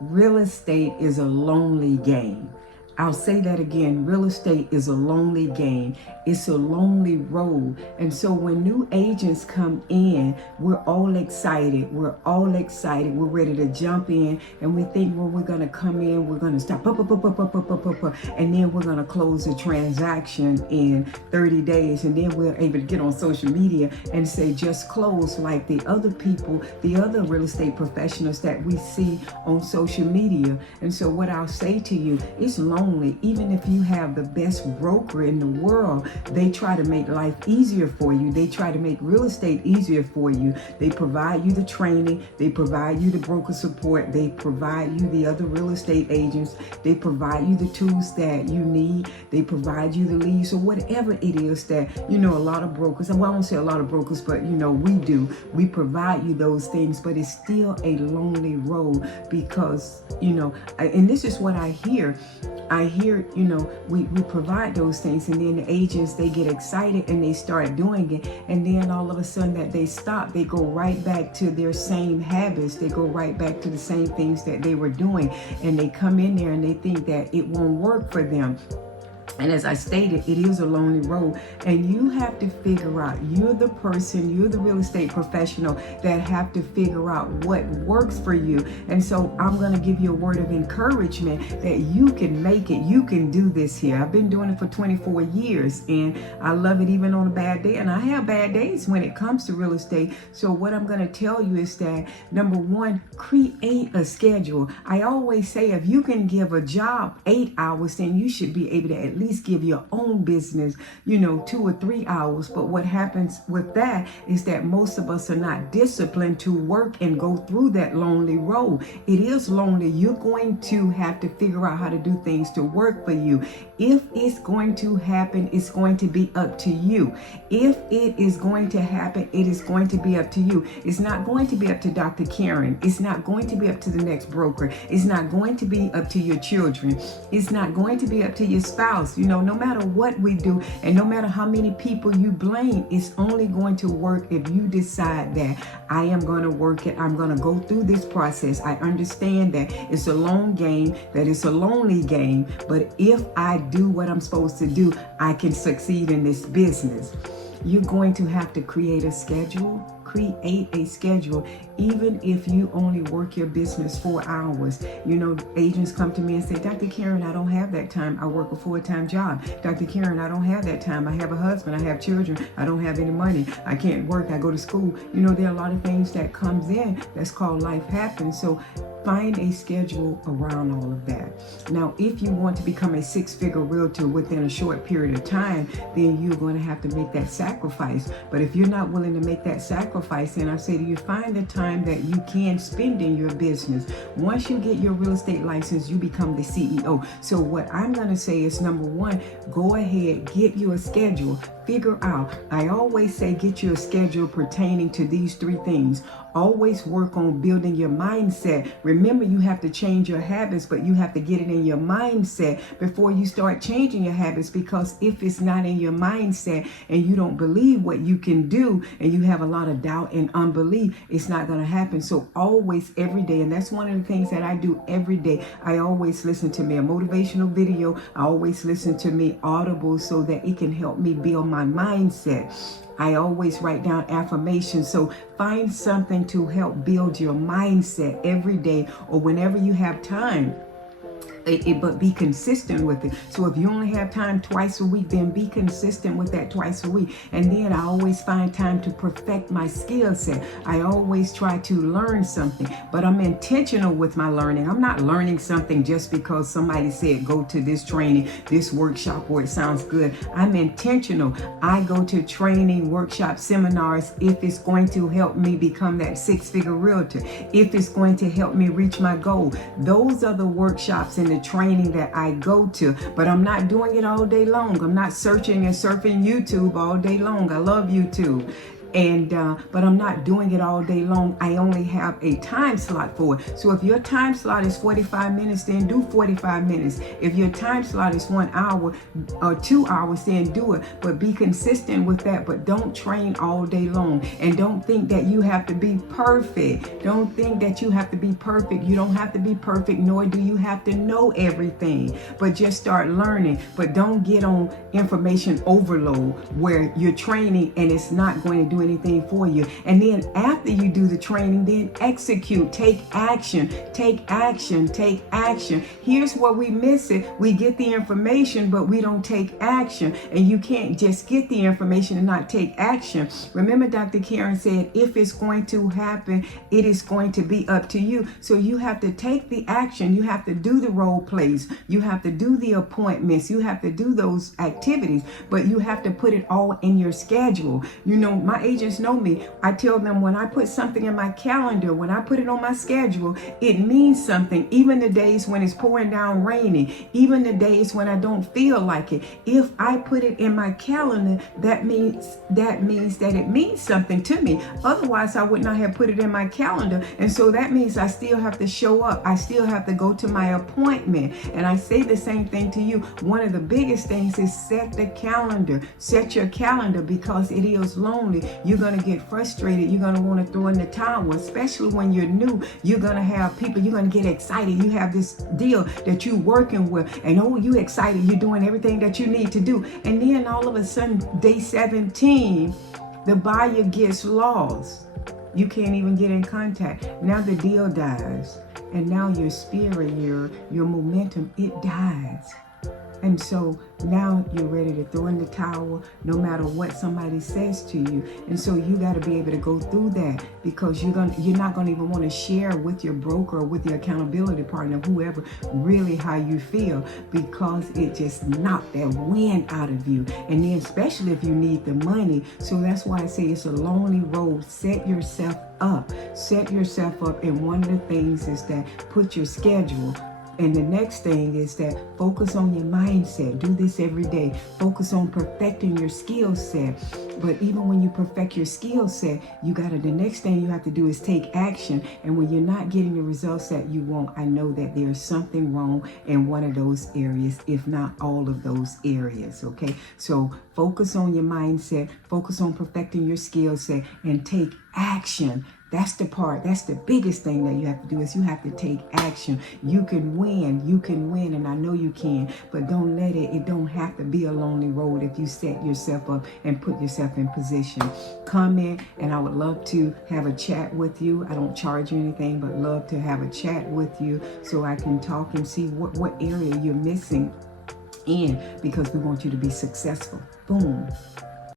Real estate is a lonely game. I'll say that again. Real estate is a lonely game. It's a lonely road. And so when new agents come in, we're all excited. We're all excited. We're ready to jump in. And we think, well, we're going to come in. We're going to stop. And then we're going to close the transaction in 30 days. And then we're able to get on social media and say, just close, like the other people, the other real estate professionals that we see on social media. And so what I'll say to you, it's lonely. Even if you have the best broker in the world, they try to make life easier for you. They try to make real estate easier for you. They provide you the training. They provide you the broker support. They provide you the other real estate agents. They provide you the tools that you need. They provide you the leads or whatever it is that, a lot of brokers, well, I won't say a lot of brokers, but we do. We provide you those things, but it's still a lonely road because, and this is what I hear. We provide those things, and then the agents, they get excited and they start doing it. And then all of a sudden that they stop, they go right back to their same habits. They go right back to the same things that they were doing. And they come in there and they think that it won't work for them. And as I stated, it is a lonely road, and you have to figure out, you're the real estate professional that have to figure out what works for you. And so I'm going to give you a word of encouragement that you can make it. You can do this here. I've been doing it for 24 years and I love it even on a bad day. And I have bad days when it comes to real estate. So what I'm going to tell you is that, number one, create a schedule. I always say if you can give a job 8 hours, then you should be able to at least give your own business, 2 or 3 hours. But what happens with that is that most of us are not disciplined to work and go through that lonely road. It is lonely. You're going to have to figure out how to do things to work for you. If it's going to happen, it's going to be up to you. If it is going to happen, it is going to be up to you. It's not going to be up to Dr. Karen. It's not going to be up to the next broker. It's not going to be up to your children. It's not going to be up to your spouse. No matter what we do and no matter how many people you blame, it's only going to work if you decide that I am going to work it. I'm going to go through this process. I understand that it's a long game, that it's a lonely game, but if I do what I'm supposed to do, I can succeed in this business. You're going to have to create a schedule. Create a schedule, even if you only work your business 4 hours. Agents come to me and say, Dr. Karen, I don't have that time. I work a full-time job. Dr. Karen, I don't have that time. I have a husband. I have children. I don't have any money. I can't work. I go to school. There are a lot of things that comes in that's called life happens. So find a schedule around all of that. Now, if you want to become a six-figure realtor within a short period of time, then you're going to have to make that sacrifice. But if you're not willing to make that sacrifice, then I say to you, find the time that you can spend in your business. Once you get your real estate license, you become the CEO. So what I'm going to say is, number one, go ahead, get you a schedule. Figure out. I always say get you a schedule pertaining to these three things. Always work on building your mindset. Remember, you have to change your habits, but you have to get it in your mindset before you start changing your habits, because if it's not in your mindset and you don't believe what you can do and you have a lot of doubt and unbelief, it's not going to happen. So always, every day, and that's one of the things that I do every day, I always listen to me a motivational video. I always listen to me Audible so that it can help me build my mindset. I always write down affirmations. So find something to help build your mindset every day or whenever you have time. But be consistent with it. So if you only have time twice a week, then be consistent with that twice a week. And then I always find time to perfect my skill set. I always try to learn something, but I'm intentional with my learning. I'm not learning something just because somebody said go to this training, this workshop, where it sounds good. I'm intentional. I go to training, workshop, seminars if it's going to help me become that six-figure realtor, if it's going to help me reach my goal. Those are the workshops and the training that I go to, but I'm not doing it all day long. I'm not searching and surfing YouTube all day long. I love YouTube. And but I'm not doing it all day long. I only have a time slot for it. So if your time slot is 45 minutes, then do 45 minutes. If your time slot is 1 hour or 2 hours, then do it. But be consistent with that. But don't train all day long. And don't think that you have to be perfect. Don't think that you have to be perfect. You don't have to be perfect, nor do you have to know everything. But just start learning. But don't get on information overload where you're training and it's not going to do anything for you. And then after you do the training, then execute, take action, take action, take action. Here's where we miss it. We get the information, but we don't take action. And you can't just get the information and not take action. Remember, Dr. Karen said, if it's going to happen, it is going to be up to you. So you have to take the action. You have to do the role plays. You have to do the appointments. You have to do those activities, but you have to put it all in your schedule. You know, my agents know me. I tell them when I put something in my calendar, when I put it on my schedule, it means something. Even the days when it's pouring down raining, even the days when I don't feel like it. If I put it in my calendar, that means that it means something to me. Otherwise, I would not have put it in my calendar. And so that means I still have to show up. I still have to go to my appointment. And I say the same thing to you. One of the biggest things is set the calendar. Set your calendar, because it is lonely. You're going to get frustrated. You're going to want to throw in the towel, especially when you're new. You're going to have people, you're going to get excited. You have this deal that you're working with, and oh, you're excited. You're doing everything that you need to do. And then all of a sudden, day 17, the buyer gets lost. You can't even get in contact. Now the deal dies. And now your spirit, your momentum, it dies. And so now you're ready to throw in the towel no matter what somebody says to you. And so you got to be able to go through that, because you're not going to even want to share with your broker or with your accountability partner, whoever, really how you feel, because it just knocked that wind out of you. And then especially if you need the money. So that's why I say it's a lonely road. Set yourself up. Set yourself up. And one of the things is that put your schedule. And the next thing is that focus on your mindset. Do this every day. Focus on perfecting your skill set. But even when you perfect your skill set, the next thing you have to do is take action. And when you're not getting the results that you want, I know that there's something wrong in one of those areas, if not all of those areas, okay? So focus on your mindset, focus on perfecting your skill set, and take action. That's the biggest thing that you have to do, is you have to take action. You can win, and I know you can, but don't let it don't have to be a lonely road if you set yourself up and put yourself in position. Comment, and I would love to have a chat with you. I don't charge you anything, but love to have a chat with you so I can talk and see what area you're missing in, because we want you to be successful. Boom.